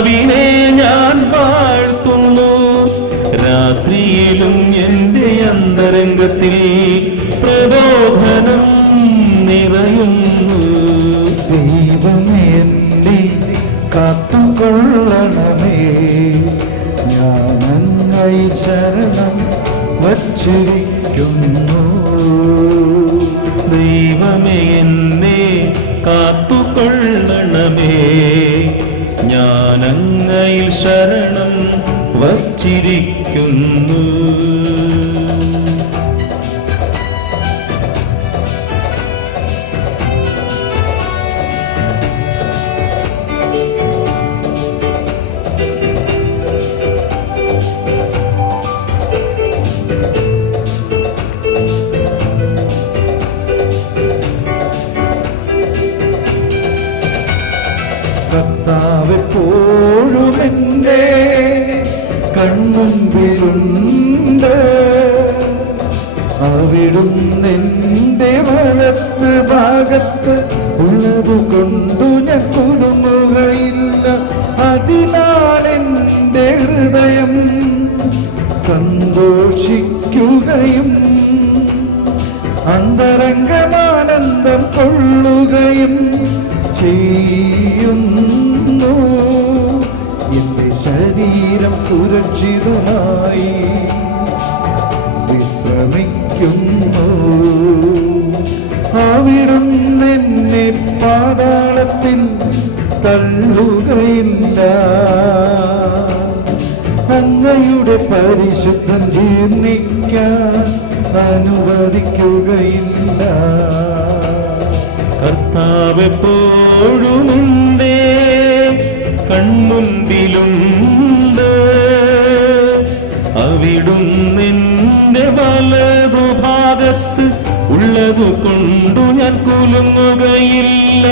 കർത്താവിനെ ഞാൻ വാഴ്ത്തുന്നു. രാത്രിയിലും എൻ്റെ അന്തരംഗത്തിൽ പ്രബോധനം നിറയുന്നു. ദൈവമേ എന്നെ കാത്തുകൊള്ളണമേ, ഞാൻ അങ്ങയിൽ ശരണം വച്ചിരിക്കുന്നു. ദൈവമേ എന്നെ കാത്തുകൊള്ളണമേ, ഞാൻ അങ്ങയിൽ ശരണം വച്ചിരിക്കുന്നു. കർത്താവെപ്പോഴും എൻ്റെ കൺമുമ്പിലുണ്ട്, അവിടുന്ന് എൻ്റെ വലത്ത് ഭാഗത്ത് ഉള്ളതുകൊണ്ടു ഞാൻ കുലുങ്ങുകയില്ല. അതിനാൽ എൻ്റെ ഹൃദയം സന്തോഷിക്കുകയും അന്തരംഗമാനന്ദം കൊള്ളുകയും ചെയ്യുന്നു. എന്റെ ശരീരം സുരക്ഷിതമായി വിശ്രമിക്കുന്നു. അവിടുന്ന് എന്നെ പാതാളത്തിൽ തള്ളുകയില്ല, അങ്ങയുടെ പരിശുദ്ധം ജീർണിക്കാൻ അനുവദിക്കുകയില്ല. കർത്താവെപ്പോഴും എൻ്റെ കൺമുൻപിലുണ്ട്, അവിടുന്ന് എൻ്റെ വലതുഭാഗത്ത് ഉള്ളതു കൊണ്ടു ഞാൻ കുലുങ്ങുകയില്ല.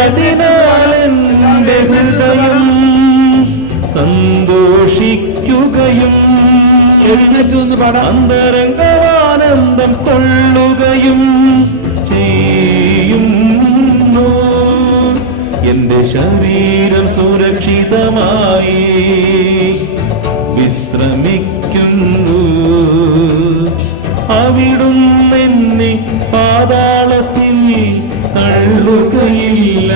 അതിനാൽ എൻ്റെ ഹൃദയം സന്തോഷിക്കുകയും അന്തരംഗമാനന്ദം കൊള്ളുകയും ചെയ്യുന്നു. എന്റെ ശരീരം സുരക്ഷിതമായി വിശ്രമിക്കുന്നു. അവിടുന്ന് എന്നെ പാതാളത്തിൽ തള്ളുകയില്ല,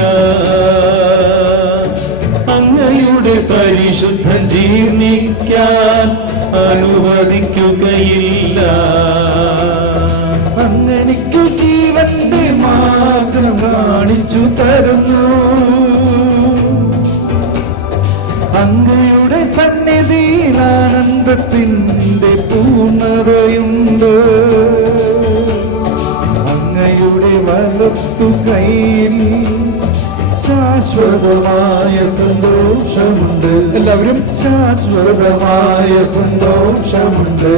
അങ്ങയുടെ പരിശുദ്ധം ജീർണിക്കാൻ അനുവദിക്കുകയില്ല. അങ്ങനെക്കു ജീവന്റെ മാർഗം കാണിച്ചു തരുന്നു. അങ്ങയുടെ സന്നിധിയിൽ ആനന്ദത്തിൻ്റെ പൂർണ്ണതയുണ്ട്. അങ്ങയുടെ വലത്തു കൈയിൽ ശാശ്വതമായ സന്തോഷമുണ്ട്. എല്ലാവരും ശാശ്വതമായ സന്തോഷമുണ്ട്.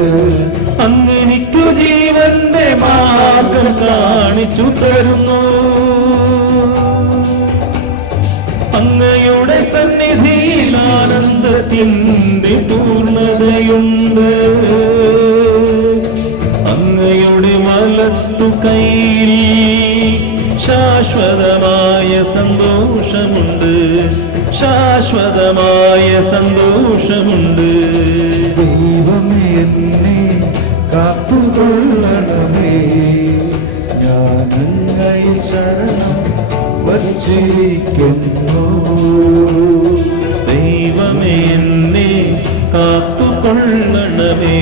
അങ്ങനെക്കു ജീവന്റെ മാർഗം കാണിച്ചു തരുന്നു. അങ്ങയുടെ സന്നിധിയിൽ ആനന്ദത്തിൻ്റെ പൂർണ്ണതയുണ്ട്. അങ്ങയുടെ വലത്തു കൈയിൽ ശാശ്വതമായ സന്തോഷമുണ്ട്, ശാശ്വതമായ സന്തോഷമുണ്ട്. ദൈവമേ എന്നെ കാത്തുകൊള്ളണമേ, ഞാൻ അങ്ങയിൽ ശരണം വച്ചിരിക്കുന്നു. ദൈവമേ എന്നെ കാത്തുകൊള്ളണമേ,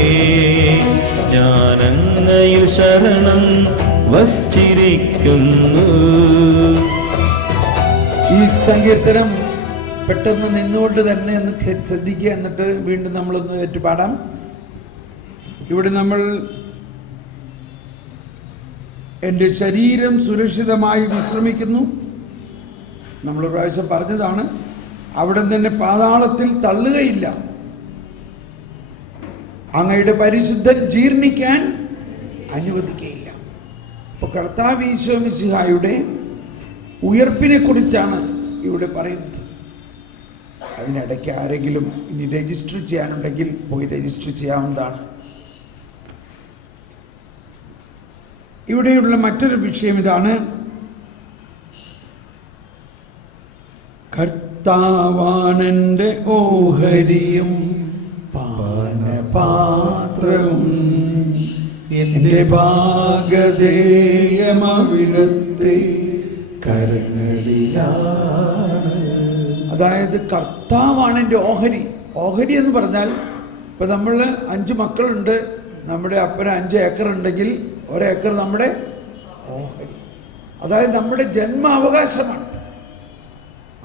ഞാൻ അങ്ങയിൽ ശരണം വച്ചിരിക്കുന്നു. ഈ സങ്കീർത്തനം പെട്ടെന്ന് നിന്നുകൊണ്ട് തന്നെ ഒന്ന് ശ്രദ്ധിക്കുക, എന്നിട്ട് വീണ്ടും നമ്മളൊന്ന് ഏറ്റുപാടാം. ഇവിടെ നമ്മൾ എൻ്റെ ശരീരം സുരക്ഷിതമായി വിശ്രമിക്കുന്നു. നമ്മൾ പ്രാവശ്യം പറഞ്ഞതാണ്, അവിടെ തന്നെ പാതാളത്തിൽ തള്ളുകയില്ല, അങ്ങയുടെ പരിശുദ്ധൻ ജീർണിക്കാൻ അനുവദിക്കുകയില്ല. അപ്പോൾ കർത്താവ് ഈശോ മിശിഹായുടെ ഉയർപ്പിനെ കുറിച്ചാണ് ഇവിടെ പറയുന്നത്. അതിനിടയ്ക്ക് ആരെങ്കിലും ഇനി രജിസ്റ്റർ ചെയ്യാനുണ്ടെങ്കിൽ പോയി രജിസ്റ്റർ ചെയ്യാവുന്നതാണ്. ഇവിടെയുള്ള മറ്റൊരു വിഷയം ഇതാണ്, കർത്താവാണെൻ്റെ ഓഹരിയും പാനപാത്രവും എൻ്റെ ഭാഗധേയമവിടുത്തെ കരങ്ങളിലാണ്. അതായത് കർത്താവാണ് എൻ്റെ ഓഹരി. ഓഹരി എന്ന് പറഞ്ഞാൽ ഇപ്പം നമ്മൾ 5 മക്കളുണ്ട്, നമ്മുടെ അപ്പന് 5 ഏക്കർ ഉണ്ടെങ്കിൽ 1 ഏക്കർ നമ്മുടെ ഓഹരി, അതായത് നമ്മുടെ ജന്മാവകാശമാണ്.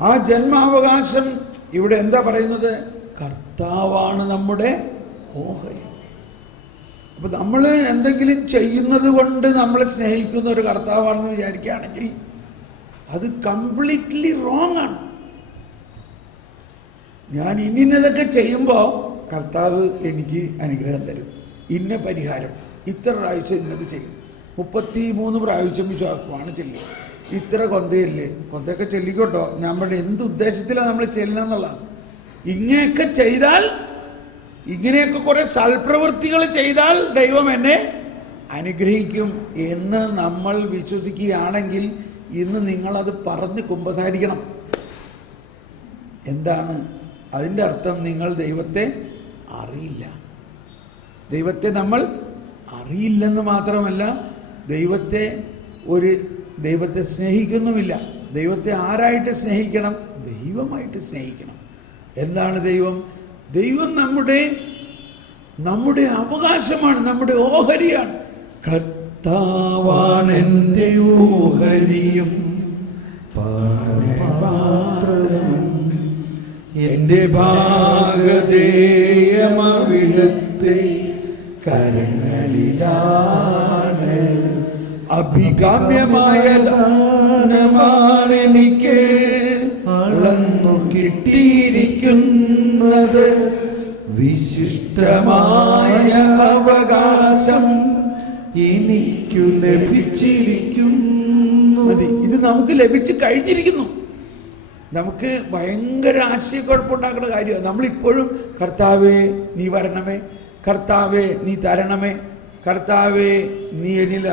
ആ ജന്മാവകാശം ഇവിടെ എന്താ പറയുന്നത്? കർത്താവാണ് നമ്മുടെ ഓഹരി. അപ്പം നമ്മൾ എന്തെങ്കിലും ചെയ്യുന്നത് കൊണ്ട് നമ്മളെ സ്നേഹിക്കുന്ന ഒരു കർത്താവാണെന്ന് വിചാരിക്കുകയാണെങ്കിൽ അത് കംപ്ലീറ്റ്ലി റോങ് ആണ്. ഞാൻ ഇന്നതൊക്കെ ചെയ്യുമ്പോൾ കർത്താവ് എനിക്ക് അനുഗ്രഹം തരും, ഇന്ന പരിഹാരം, ഇത്ര പ്രാവശ്യം ഇന്നത് ചെയ്യും, 33 പ്രാവശ്യം വിശ്വാസമാണ് ചെല്ലുക, ഇത്ര കൊന്തയില്ലേ, കൊന്തയൊക്കെ ചെല്ലിക്കോട്ടോ, നമ്മുടെ എന്ത് ഉദ്ദേശത്തിലാണ് നമ്മൾ ചെല്ലണം എന്നുള്ളതാണ്. ഇങ്ങനെയൊക്കെ ചെയ്താൽ, ഇങ്ങനെയൊക്കെ കുറേ സൽപ്രവൃത്തികൾ ചെയ്താൽ ദൈവം എന്നെ അനുഗ്രഹിക്കും എന്ന് നമ്മൾ വിശ്വസിക്കുകയാണെങ്കിൽ ഇന്ന് നിങ്ങളത് പറഞ്ഞ് കുമ്പസാരിക്കണം. എന്താണ് അതിൻ്റെ അർത്ഥം? നിങ്ങൾ ദൈവത്തെ അറിയില്ല. ദൈവത്തെ നമ്മൾ അറിയില്ലെന്ന് മാത്രമല്ല, ദൈവത്തെ സ്നേഹിക്കുന്നുമില്ല. ദൈവത്തെ ആരായിട്ട് സ്നേഹിക്കണം? ദൈവമായിട്ട് സ്നേഹിക്കണം. എന്താണ് ദൈവം? ദൈവം നമ്മുടെ അവകാശമാണ്, നമ്മുടെ ഓഹരിയാണ്. കർത്താവാണ് എൻ്റെ ഓഹരിയും പാനപാത്രവും എൻ്റെ ഭാഗധേയമവിടുത്തെ കരങ്ങളിലാണ്. അഭികാമ്യമായ ദാനമാണെനിക്ക് അളന്നു കിട്ടിയിരിക്കുന്നത്, വിശിഷ്ടമായ അവകാശം എനിക്കു ലഭിച്ചിരിക്കുന്നു. ഇത് നമുക്ക് ലഭിച്ചു കഴിഞ്ഞിരിക്കുന്നു. നമുക്ക് ഭയങ്കര ആശയക്കുഴപ്പമുണ്ടാക്കുന്ന കാര്യമാണ്. നമ്മളിപ്പോഴും കർത്താവേ നീ വരണമേ, കർത്താവേ നീ തരണമേ, കർത്താവേ നീ എന്നിൽ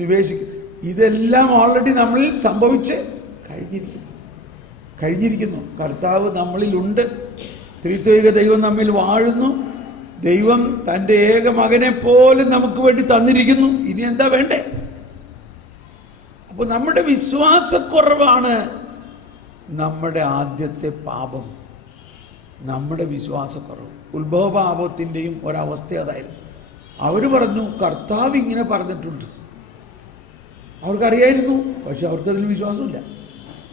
നിവേശിക്കും. ഇതെല്ലാം ഓൾറെഡി നമ്മളിൽ സംഭവിച്ച് കഴിഞ്ഞിരിക്കുന്നു. കർത്താവ് നമ്മളിലുണ്ട്. ത്രിത്വൈക ദൈവം നമ്മിൽ വാഴുന്നു. ദൈവം തൻ്റെ ഏക മകനെ പോലും നമുക്ക് വേണ്ടി തന്നിരിക്കുന്നു. ഇനി എന്താ വേണ്ടേ? അപ്പോൾ നമ്മുടെ വിശ്വാസക്കുറവാണ് നമ്മുടെ ആദ്യത്തെ പാപം. നമ്മുടെ വിശ്വാസക്കുറവ്, ഉത്ഭവപാപത്തിൻ്റെയും ഒരവസ്ഥ അതായിരുന്നു. അവർ പറഞ്ഞു കർത്താവ് ഇങ്ങനെ പറഞ്ഞിട്ടുണ്ട്. അവർക്കറിയായിരുന്നു, പക്ഷെ അവർക്കതിൽ വിശ്വാസമില്ല.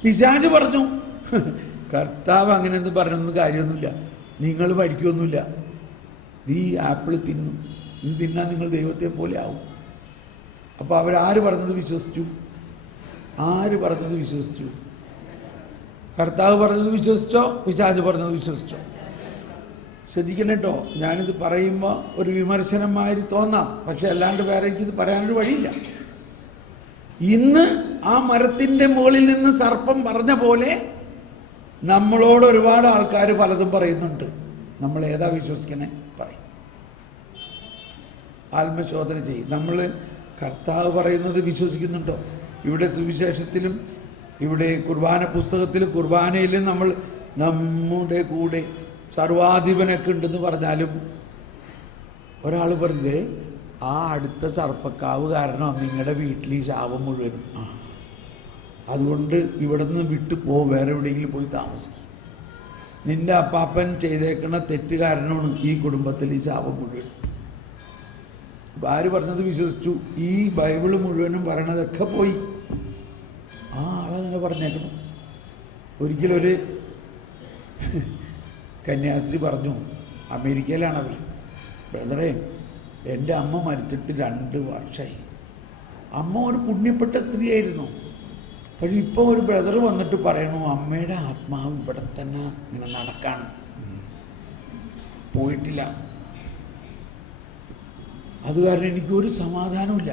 പിശാച് പറഞ്ഞു കർത്താവ് അങ്ങനെയൊന്നും പറഞ്ഞൊന്നും കാര്യമൊന്നുമില്ല, നിങ്ങൾ മരിക്കൊന്നുമില്ല, ഈ ആപ്പിൾ തിന്നും, ഇത് തിന്നാൻ നിങ്ങൾ ദൈവത്തെ പോലെ ആവും. അപ്പോൾ അവരാര് പറഞ്ഞത് വിശ്വസിച്ചു? കർത്താവ് പറഞ്ഞത് വിശ്വസിച്ചോ? പിശാച് പറഞ്ഞത് വിശ്വസിച്ചോ? ശ്രദ്ധിക്കണം കേട്ടോ. ഞാനിത് പറയുമ്പോൾ ഒരു വിമർശനമായി തോന്നാം, പക്ഷെ അല്ലാണ്ട് വേറെ എനിക്കിത് പറയാനൊരു വഴിയില്ല. ഇന്ന് ആ മരത്തിൻ്റെ മുകളിൽ നിന്ന് സർപ്പം പറഞ്ഞ പോലെ നമ്മളോട് ഒരുപാട് ആൾക്കാർ പലതും പറയുന്നുണ്ട്. നമ്മൾ ഏതാ വിശ്വസിക്കണേ? പറയും. ആത്മശോധന ചെയ്യും. നമ്മൾ കർത്താവ് പറയുന്നത് വിശ്വസിക്കുന്നുണ്ടോ? ഇവിടെ സുവിശേഷത്തിലും ഇവിടെ കുർബാന പുസ്തകത്തിലും കുർബാനയിലും നമ്മൾ നമ്മുടെ കൂടെ സർവാധിപനൊക്കെ ഉണ്ടെന്ന് പറഞ്ഞാലും ഒരാൾ പറഞ്ഞേ ആ അടുത്ത സർപ്പക്കാവ് കാരണം നിങ്ങളുടെ വീട്ടിൽ ഈ ശാപം മുഴുവനും, അതുകൊണ്ട് ഇവിടെ നിന്ന് വിട്ടു വേറെ എവിടെയെങ്കിലും പോയി താമസിക്കും. നിന്റെ അപ്പാപ്പൻ ചെയ്തേക്കണ തെറ്റ് കാരണമാണ് ഈ കുടുംബത്തിൽ ഈ ശാപം മുഴുവൻ. ആര് പറഞ്ഞത് വിശ്വസിച്ചു? ഈ ബൈബിള് മുഴുവനും പറയണതൊക്കെ പോയി. ആ ആളങ്ങനെ പറഞ്ഞേക്കണം. ഒരിക്കലൊരു കന്യാസ്ത്രീ പറഞ്ഞു, അമേരിക്കയിലാണ് അവർ, ബ്രദറെ എൻ്റെ അമ്മ മരിച്ചിട്ട് 2 വർഷമായി. അമ്മ ഒരു പുണ്യപ്പെട്ട സ്ത്രീയായിരുന്നു. പക്ഷെ ഇപ്പോൾ ഒരു ബ്രദർ വന്നിട്ട് പറയണു അമ്മയുടെ ആത്മാവ് ഇവിടെ തന്നെ ഇങ്ങനെ നടക്കാണ്, പോയിട്ടില്ല. അത് കാരണം എനിക്കൊരു സമാധാനമില്ല.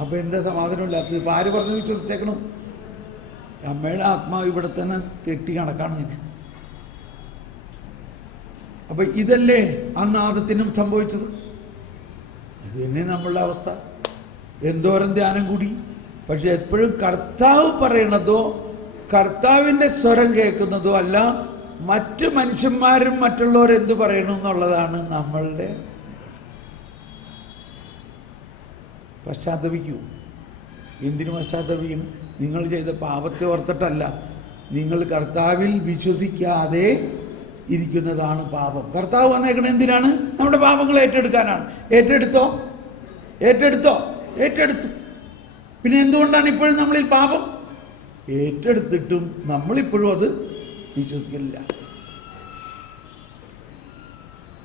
അപ്പോൾ എന്താ സമാധാനമില്ലാത്തത്? ഇപ്പോൾ ആര് പറഞ്ഞ് വിശ്വസിച്ചേക്കണം? അമ്മയുടെ ആത്മാവ് ഇവിടെ തന്നെ തെറ്റി കണക്കാണ് ഇങ്ങനെ. അപ്പം ഇതല്ലേ അന്നാദത്തിനും സംഭവിച്ചത്? അത് തന്നെ നമ്മളുടെ അവസ്ഥ. എന്തോരം ധ്യാനം കൂടി, പക്ഷെ എപ്പോഴും കർത്താവ് പറയണതോ കർത്താവിൻ്റെ സ്വരം കേൾക്കുന്നതോ അല്ല മറ്റു മനുഷ്യന്മാരും മറ്റുള്ളവരെന്ത് പറയണമെന്നുള്ളതാണ് നമ്മളുടെ. പശ്ചാത്തപിക്കൂ. എന്തിനു പശ്ചാത്തപിക്കണം? നിങ്ങൾ ചെയ്ത പാപത്തെ ഓർത്തിട്ടല്ല, നിങ്ങൾ കർത്താവിൽ വിശ്വസിക്കാതെ ഇരിക്കുന്നതാണ് പാപം. കർത്താവ് വന്നേക്കണ എന്തിനാണ്? നമ്മുടെ പാപങ്ങൾ ഏറ്റെടുക്കാനാണ്. ഏറ്റെടുത്തോ? ഏറ്റെടുത്തു. പിന്നെ എന്തുകൊണ്ടാണ് ഇപ്പോഴും നമ്മളിൽ പാപം? ഏറ്റെടുത്തിട്ടും നമ്മളിപ്പോഴും അത് വിശ്വസിക്കില്ല.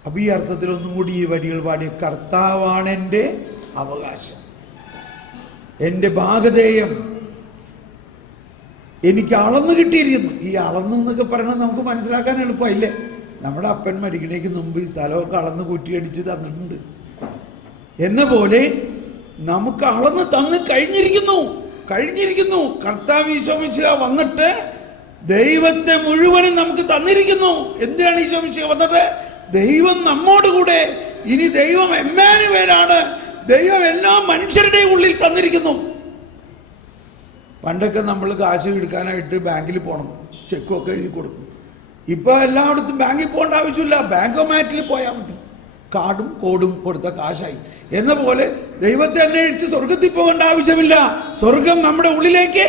അപ്പം ഈ അർത്ഥത്തിൽ ഒന്നും കൂടി ഈ വരികൾ പാടിയ കർത്താവാണ് എൻ്റെ അവകാശം, എൻ്റെ ഭാഗധേയം, എനിക്ക് അളന്ന് കിട്ടിയിരിക്കുന്നു. ഈ അളന്ന് എന്നൊക്കെ പറയുന്നത് നമുക്ക് മനസ്സിലാക്കാൻ എളുപ്പമില്ലേ? നമ്മുടെ അപ്പൻ മരിക്കണേക്ക് മുമ്പ് ഈ സ്ഥലമൊക്കെ അളന്ന് കുറ്റിയടിച്ച് തന്നിട്ടുണ്ട് എന്ന പോലെ നമുക്ക് അളന്ന് തന്ന് കഴിഞ്ഞിരിക്കുന്നു. കർത്താവ് ഈശോ മിശിഹ വന്നിട്ട് ദൈവത്തെ മുഴുവനും നമുക്ക് തന്നിരിക്കുന്നു. എന്തിനാണ് ഈശോ മിശിഹ വന്നത്? ദൈവം നമ്മോടുകൂടെ. ഇനി ദൈവം എമ്മാനുവേലാണ്. ദൈവം എല്ലാ മനുഷ്യരുടെയും ഉള്ളിൽ തന്നിരിക്കുന്നു. പണ്ടൊക്കെ നമ്മൾ കാശ് എടുക്കാനായിട്ട് ബാങ്കിൽ പോകണം, ചെക്കൊക്കെ എഴുതി കൊടുക്കും. ഇപ്പോൾ എല്ലായിടത്തും ബാങ്കിൽ പോകേണ്ട ആവശ്യമില്ല, ബാങ്കോമാറ്റിൽ പോയാൽ മതി. കാർഡും കോഡും കൊടുത്ത കാശായി എന്ന പോലെ ദൈവത്തെ അന്വേഷിച്ച് സ്വർഗത്തിൽ പോകേണ്ട ആവശ്യമില്ല. സ്വർഗം നമ്മുടെ ഉള്ളിലേക്ക്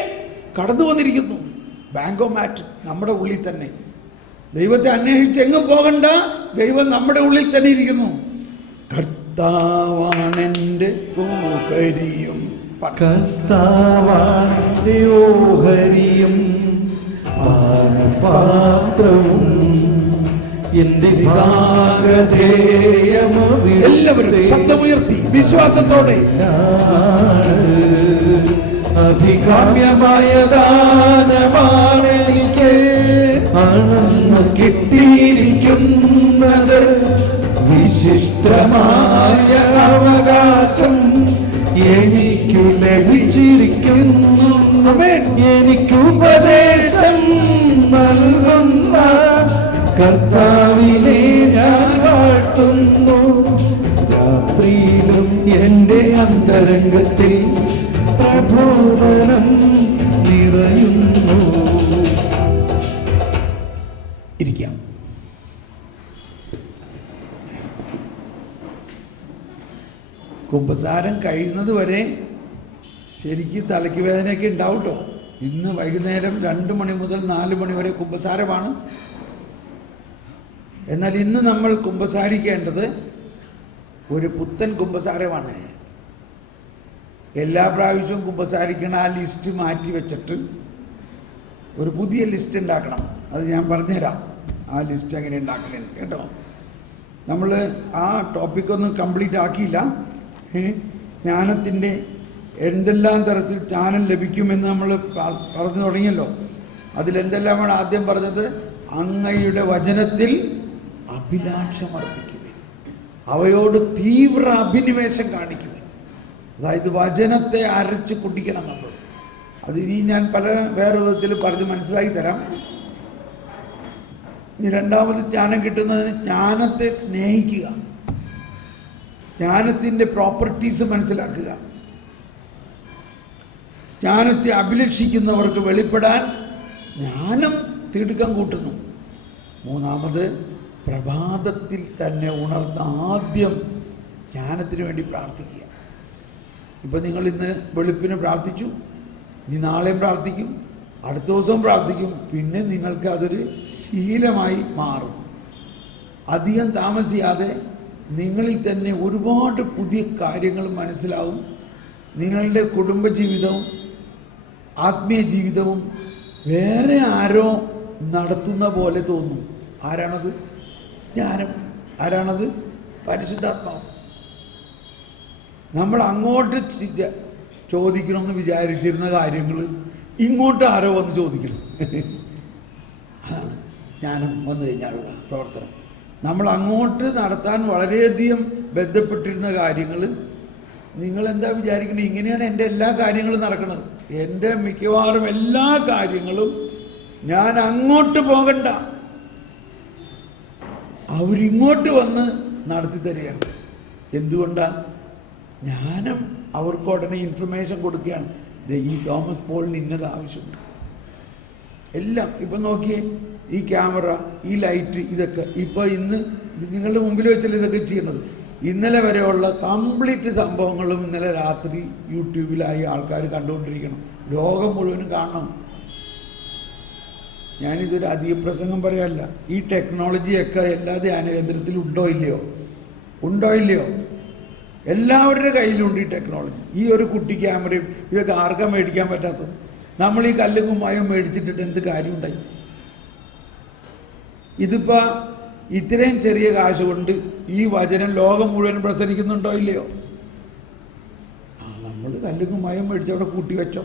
കടന്നു വന്നിരിക്കുന്നു. ബാങ്കോമാറ്റ് നമ്മുടെ ഉള്ളിൽ തന്നെ. ദൈവത്തെ അന്വേഷിച്ച് എങ്ങും പോകണ്ട, ദൈവം നമ്മുടെ ഉള്ളിൽ തന്നെ ഇരിക്കുന്നു. കർത്താവാണെൻ്റെ ഓഹരിയും, കർത്താവാണെൻ്റെ ഓഹരിയും പാനപാത്രവും എന്റെ ഭാഗധേയമവിടുത്തെ. എല്ലാവരും ശബ്ദമുയർത്തി വിശ്വാസത്തോടെ അഭികാമ്യമായ ദാനമാണെനിക്ക് അളന്നു കിട്ടിയിരിക്കുന്നത്. വിശിഷ്ടമായ അവകാശം എനിക്കു ലഭിച്ചിരിക്കുന്നു. എനിക്കുപദേശം നൽകുന്ന കർത്താവിനെ ഞാൻ വാഴ്ത്തുന്നു. രാത്രിയിലും എൻ്റെ അന്തരംഗത്തിൽ പ്രബോധനം നിറയുന്നു. ഇരിക്കാം. കുമ്പസാരം കഴിയുന്നത് വരെ ശരിക്കും തലയ്ക്ക് വേദനയൊക്കെ ഉണ്ടാവും കേട്ടോ. ഇന്ന് വൈകുന്നേരം 2 മണി മുതൽ 4 മണി വരെ കുമ്പസാരമാണ്. എന്നാൽ ഇന്ന് നമ്മൾ കുമ്പസാരിക്കേണ്ടത് ഒരു പുത്തൻ കുമ്പസാരമാണ്. എല്ലാ പ്രാവശ്യവും കുമ്പസാരിക്കണ ആ ലിസ്റ്റ് മാറ്റി വെച്ചിട്ട് ഒരു പുതിയ ലിസ്റ്റ് ഉണ്ടാക്കണം. അത് ഞാൻ പറഞ്ഞുതരാം, ആ ലിസ്റ്റ് എങ്ങനെ ഉണ്ടാക്കണമെന്ന് കേട്ടോ. നമ്മൾ ആ ടോപ്പിക്കൊന്നും കംപ്ലീറ്റ് ആക്കിയില്ല. ജ്ഞാനത്തിൻ്റെ എന്തെല്ലാം തരത്തിൽ ജ്ഞാനം ലഭിക്കുമെന്ന് നമ്മൾ പറഞ്ഞു തുടങ്ങിയല്ലോ. അതിലെന്തെല്ലാമാണ് ആദ്യം പറഞ്ഞത്? അങ്ങയുടെ വചനത്തിൽ അഭിലാഷമർപ്പിക്കുവിൻ, അവയോട് തീവ്ര അഭിനിവേശം കാണിക്കുവിൻ. അതായത് വചനത്തെ അരച്ച് കുടിക്കണം നമ്മൾ. അത് ഇനി ഞാൻ വേറെ വിധത്തിൽ പറഞ്ഞ് മനസ്സിലാക്കി തരാം. ഇനി രണ്ടാമത് ജ്ഞാനം കിട്ടുന്നതിന് ജ്ഞാനത്തെ സ്നേഹിക്കുക, ജ്ഞാനത്തിൻ്റെ പ്രോപ്പർട്ടീസ് മനസ്സിലാക്കുക, ജ്ഞാനത്തെ അഭിലഷിക്കുന്നവർക്ക് വെളിപ്പെടാൻ ജ്ഞാനം തിടുക്കം കൂട്ടുന്നു. മൂന്നാമത് പ്രഭാതത്തിൽ തന്നെ ഉണർന്ന് ആദ്യം ജ്ഞാനത്തിന് വേണ്ടി പ്രാർത്ഥിക്കുക. ഇപ്പം നിങ്ങൾ ഇന്ന് വെളുപ്പിന് പ്രാർത്ഥിച്ചു, ഇനി നാളെയും പ്രാർത്ഥിക്കും, അടുത്ത ദിവസവും പ്രാർത്ഥിക്കും. പിന്നെ നിങ്ങൾക്ക് അതൊരു ശീലമായി മാറും. അധികം താമസിയാതെ നിങ്ങളിൽ തന്നെ ഒരുപാട് പുതിയ കാര്യങ്ങൾ മനസ്സിലാവും. നിങ്ങളുടെ കുടുംബജീവിതവും ആത്മീയ ജീവിതവും വേറെ ആരോ നടത്തുന്ന പോലെ തോന്നും. ആരാണത്? ജ്ഞാനം. ആരാണത്? പരിശുദ്ധാത്മാവ്. നമ്മൾ അങ്ങോട്ട് ചോദിക്കണമെന്ന് വിചാരിച്ചിരുന്ന കാര്യങ്ങൾ ഇങ്ങോട്ട് ആരോ വന്ന് ചോദിക്കണം. അതാണ് ജ്ഞാനം വന്നു കഴിഞ്ഞാലുള്ള പ്രവർത്തനം. നമ്മൾ അങ്ങോട്ട് നടത്താൻ വളരെയധികം ബന്ധപ്പെട്ടിരുന്ന കാര്യങ്ങൾ നിങ്ങളെന്താ വിചാരിക്കുന്നത്? ഇങ്ങനെയാണ് എൻ്റെ എല്ലാ കാര്യങ്ങളും നടക്കുന്നത്. എൻ്റെ മിക്കവാറും എല്ലാ കാര്യങ്ങളും ഞാൻ അങ്ങോട്ട് പോകണ്ട, അവരിങ്ങോട്ട് വന്ന് നടത്തി തരികയാണ്. എന്തുകൊണ്ടാണ്? ജ്ഞാനം അവർക്ക് ഉടനെ ഇൻഫർമേഷൻ കൊടുക്കുകയാണ്. ഈ തോമസ് പോളിന് ഇന്നത് ആവശ്യമുണ്ട്, എല്ലാം ഇപ്പം നോക്കിയേ, ഈ ക്യാമറ, ഈ ലൈറ്റ്, ഇതൊക്കെ ഇപ്പോൾ ഇന്ന് നിങ്ങളുടെ മുമ്പിൽ വെച്ചല്ലേ ഇതൊക്കെ ചെയ്യണത്. ഇന്നലെ വരെയുള്ള കംപ്ലീറ്റ് സംഭവങ്ങളും ഇന്നലെ രാത്രി യൂട്യൂബിലായി ആൾക്കാർ കണ്ടുകൊണ്ടിരിക്കണം. ലോകം മുഴുവനും കാണണം. ഞാനിതൊരു അധിക പ്രസംഗം പറയാനല്ല. ഈ ടെക്നോളജിയൊക്കെ എല്ലാ ധ്യാന കേന്ദ്രത്തിലും ഉണ്ടോ ഇല്ലയോ? എല്ലാവരുടെ കയ്യിലുണ്ട് ഈ ടെക്നോളജി. ഈ ഒരു കുട്ടി ക്യാമറയും ഇതൊക്കെ ആർക്കാ മേടിക്കാൻ പറ്റാത്തത്? നമ്മൾ ഈ കല്ലും കുമ്മായും മേടിച്ചിട്ടിട്ട് എന്ത് കാര്യമുണ്ടായി? ഇതിപ്പോൾ ഇത്രയും ചെറിയ കാശ് കൊണ്ട് ഈ വചനം ലോകം മുഴുവൻ പ്രസരിക്കുന്നുണ്ടോ ഇല്ലയോ? നമ്മൾ കല്ലും കുമ്മായും മേടിച്ചവിടെ കൂട്ടി വെച്ചോ.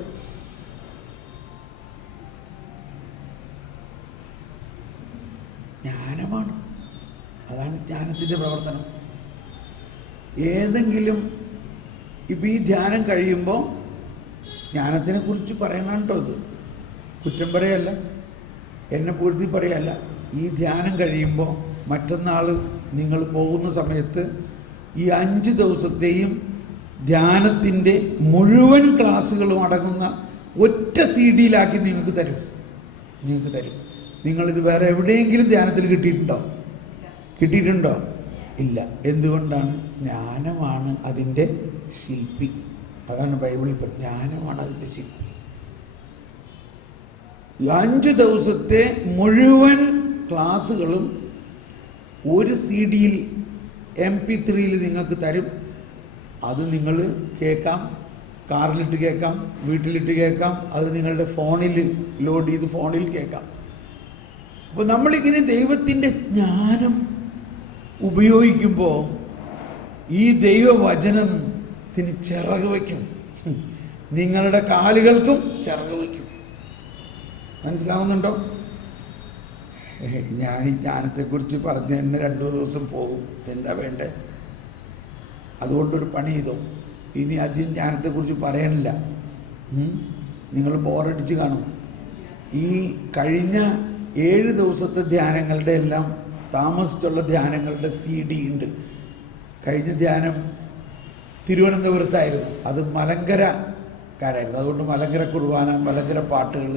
ജ്ഞാനമാണ്, അതാണ് ജ്ഞാനത്തിൻ്റെ പ്രവർത്തനം. ഏതെങ്കിലും ഇപ്പം ഈ ധ്യാനം കഴിയുമ്പോൾ ജ്ഞാനത്തിനെ കുറിച്ച് പറയണം കേട്ടോ. ഇത് കുറ്റം പറയല്ല, എന്നെ പൂഴ്ത്തി പറയല്ല. ഈ ധ്യാനം കഴിയുമ്പോൾ മറ്റന്നാൾ നിങ്ങൾ പോകുന്ന സമയത്ത് ഈ 5 ദിവസത്തെയും ധ്യാനത്തിൻ്റെ മുഴുവൻ ക്ലാസ്സുകളും അടങ്ങുന്ന ഒറ്റ CD-യിലാക്കി നിങ്ങൾക്ക് തരും. നിങ്ങളിത് വേറെ എവിടെയെങ്കിലും ധ്യാനത്തിൽ കിട്ടിയിട്ടുണ്ടോ? ഇല്ല. എന്തുകൊണ്ടാണ്? ജ്ഞാനമാണ് അതിൻ്റെ ശില്പി. അതാണ് ബൈബിളിൽ പറയുന്നത്, ജ്ഞാനമാണ് അതിൻ്റെ ശില്പി. 5 ദിവസത്തെ മുഴുവൻ ക്ലാസ്സുകളും ഒരു CD-യിൽ MP3-യിൽ നിങ്ങൾക്ക് തരും. അത് നിങ്ങൾ കേൾക്കാം, കാറിലിട്ട് കേൾക്കാം, വീട്ടിലിട്ട് കേൾക്കാം, അത് നിങ്ങളുടെ ഫോണിൽ ലോഡ് ചെയ്ത് ഫോണിൽ കേൾക്കാം. അപ്പോൾ നമ്മളിങ്ങനെ ദൈവത്തിൻ്റെ ജ്ഞാനം ഉപയോഗിക്കുമ്പോൾ ഈ ദൈവവചനത്തിന് ചിറക് വയ്ക്കും. നിങ്ങളുടെ കാലുകൾക്കും ചിറക് വയ്ക്കും. മനസ്സിലാവുന്നുണ്ടോ? ഞാൻ ഈ ജ്ഞാനത്തെക്കുറിച്ച് പറഞ്ഞ് തന്നെ 2 ദിവസം പോകും. എന്താ വേണ്ടേ? അതുകൊണ്ടൊരു പണി ചെയ്തു. ഇനി അധികം ജ്ഞാനത്തെക്കുറിച്ച് പറയണില്ല. നിങ്ങൾ ബോറടിച്ച് കാണും. ഈ കഴിഞ്ഞ 7 ദിവസത്തെ ധ്യാനങ്ങളുടെ എല്ലാം താമസിച്ചുള്ള ധ്യാനങ്ങളുടെ CD ഉണ്ട്. കഴിഞ്ഞ ധ്യാനം തിരുവനന്തപുരത്തായിരുന്നു. അത് മലങ്കരക്കാരായിരുന്നു. അതുകൊണ്ട് മലങ്കര കുർബാന, മലങ്കര പാട്ടുകൾ,